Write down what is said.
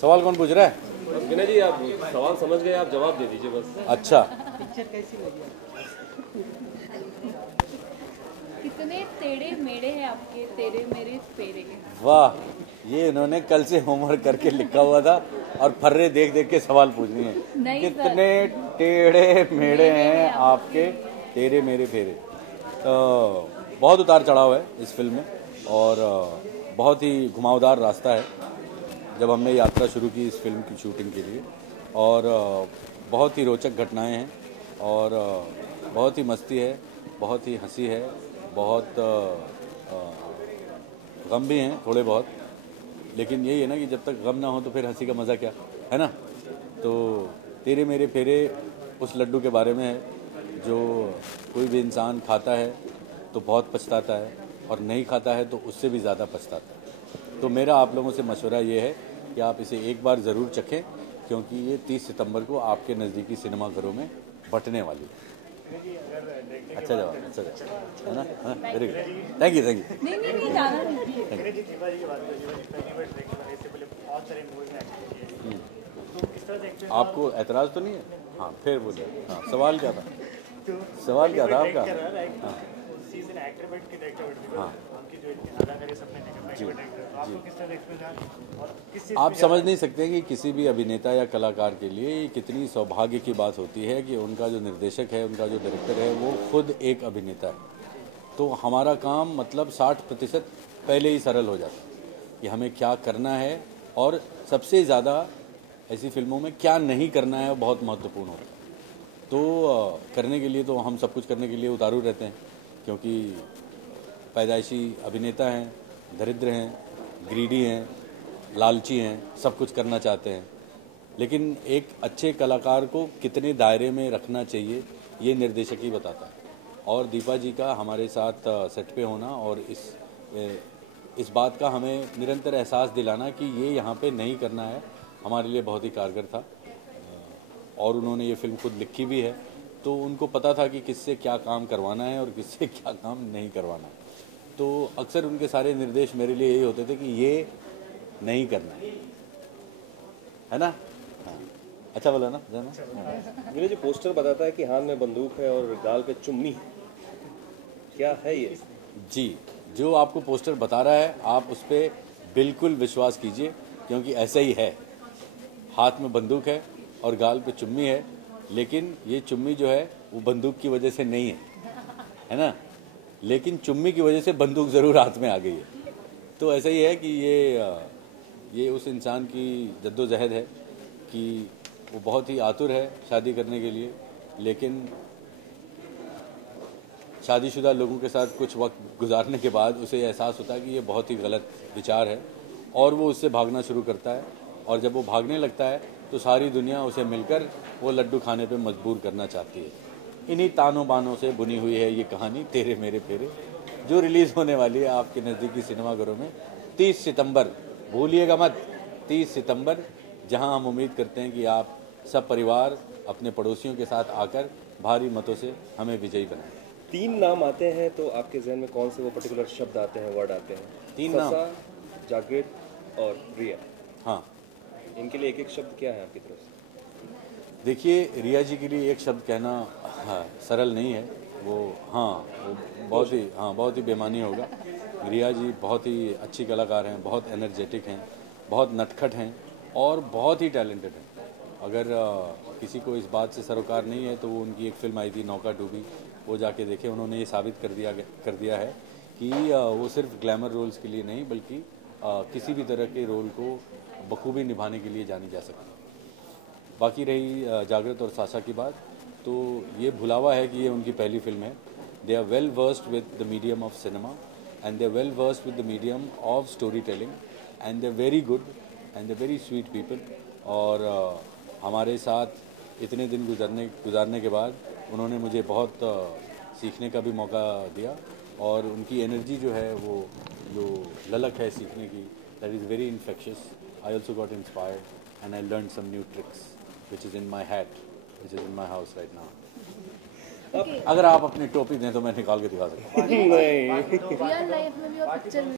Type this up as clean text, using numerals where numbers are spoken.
सवाल कौन पूछ रहा है? विनय जी, आप सवाल समझ गए, आप जवाब दे दीजिए बस। अच्छा, पिक्चर कैसी लगी? कितने टेढ़े मेढ़े हैं आपके तेरे मेरे फेरे। वाह, ये इन्होंने कल से होमवर्क करके लिखा हुआ था और फर्रे देख देख के सवाल पूछनी है। नहीं कितने टेढ़े मेढ़े हैं आपके तेरे मेरे फेरे। बहुत उतार चढ़ाव है इस फिल्म में और बहुत ही घुमावदार रास्ता है जब हमने यात्रा शुरू की इस फिल्म की शूटिंग के लिए। और बहुत ही रोचक घटनाएं हैं और बहुत ही मस्ती है, बहुत ही हंसी है, बहुत गम भी हैं थोड़े बहुत। लेकिन यही है ना कि जब तक गम ना हो तो फिर हंसी का मज़ा क्या है ना। तो तेरे मेरे फेरे उस लड्डू के बारे में है जो कोई भी इंसान खाता है तो बहुत पछताता है और नहीं खाता है तो उससे भी ज़्यादा पछताता है। तो मेरा आप लोगों से मशवरा ये है कि आप इसे एक बार ज़रूर चखें, क्योंकि ये 30 सितंबर को आपके नज़दीकी सिनेमाघरों में बंटने वाली है। अच्छा जवाब, अच्छा जवाब है ना। हाँ, very good, thank you, thank you. नहीं जाना नहीं। आपको एतराज़ तो नहीं है? हाँ, फिर बोलिए। हाँ, सवाल क्या था? सवाल क्या था आपका? हाँ, हाँ जी, आप समझ नहीं सकते कि किसी भी अभिनेता या कलाकार के लिए ये कितनी सौभाग्य की बात होती है कि उनका जो निर्देशक है, उनका जो डायरेक्टर है, वो खुद एक अभिनेता है। तो हमारा काम मतलब 60% पहले ही सरल हो जाता है कि हमें क्या करना है, और सबसे ज़्यादा ऐसी फिल्मों में क्या नहीं करना है बहुत महत्वपूर्ण होता है। तो करने के लिए तो हम सब कुछ करने के लिए उतारू रहते हैं, क्योंकि पैदाइशी अभिनेता हैं, दरिद्र हैं, ग्रीडी हैं, लालची हैं, सब कुछ करना चाहते हैं। लेकिन एक अच्छे कलाकार को कितने दायरे में रखना चाहिए ये निर्देशक ही बताता है। और दीपा जी का हमारे साथ सेट पे होना और इस बात का हमें निरंतर एहसास दिलाना कि ये यहाँ पे नहीं करना है, हमारे लिए बहुत ही कारगर था। और उन्होंने ये फिल्म खुद लिखी भी है, तो उनको पता था कि किससे क्या काम करवाना है और किससे क्या काम नहीं करवाना है। तो अक्सर उनके सारे निर्देश मेरे लिए यही होते थे कि ये नहीं करना है ना। हाँ, अच्छा बोला ना जाना। विनय जी, पोस्टर बताता है कि हाथ में बंदूक है और गाल पे चुम्मी है, क्या है ये? जी, जो आपको पोस्टर बता रहा है आप उस पर बिल्कुल विश्वास कीजिए, क्योंकि ऐसा ही है। हाथ में बंदूक है और गाल पे चुम्मी है, लेकिन ये चुम्मी जो है वो बंदूक की वजह से नहीं है ना, लेकिन चुम्मी की वजह से बंदूक ज़रूर हाथ में आ गई है। तो ऐसा ही है कि ये उस इंसान की जद्दोजहद है कि वो बहुत ही आतुर है शादी करने के लिए, लेकिन शादीशुदा लोगों के साथ कुछ वक्त गुजारने के बाद उसे एहसास होता है कि ये बहुत ही गलत विचार है और वो उससे भागना शुरू करता है। और जब वो भागने लगता है तो सारी दुनिया उसे मिलकर वो लड्डू खाने पे मजबूर करना चाहती है। इन्हीं तानों बानों से बुनी हुई है ये कहानी तेरे मेरे फेरे, जो रिलीज़ होने वाली है आपके नज़दीकी सिनेमाघरों में 30 सितंबर। भूलिएगा मत, 30 सितंबर, जहां हम उम्मीद करते हैं कि आप सब परिवार अपने पड़ोसियों के साथ आकर भारी मतों से हमें विजयी बनाएं। 3 नाम आते हैं तो आपके जहन में कौन से वो पर्टिकुलर शब्द आते हैं, वर्ड आते हैं? 3 नाम, जागृत और रिया। हाँ। इनके लिए एक एक शब्द क्या है आपकी तरफ से? देखिए, रिया जी के लिए एक शब्द कहना सरल नहीं है। वो बहुत ही बेमानी होगा। रिया जी बहुत ही अच्छी कलाकार हैं, बहुत एनर्जेटिक हैं, बहुत नटखट हैं और बहुत ही टैलेंटेड हैं। अगर किसी को इस बात से सरोकार नहीं है तो वो उनकी एक फिल्म आई थी नौका डूबी, वो जाके देखें। उन्होंने ये साबित कर दिया है कि वो सिर्फ ग्लैमर रोल्स के लिए नहीं बल्कि किसी भी तरह के रोल को बखूबी निभाने के लिए जानी जा सकती है। बाकी रही जागृत और साशा की बात, तो ये भुलावा है कि ये उनकी पहली फिल्म है। They are well versed with the medium of cinema and they are well versed with the medium of story telling and they are very good and they very sweet people. और हमारे साथ इतने दिन गुजारने के बाद उन्होंने मुझे बहुत सीखने का भी मौका दिया, और उनकी एनर्जी जो है, वो जो ललक है सीखने की, that is very infectious. I also got inspired and I learn some new tricks which is in my hat, which is in my house right now. अगर आप अपनी टोपी दें तो मैं निकाल के दिखा सकता हूँ। रियल लाइफ में भी और पिक्चर में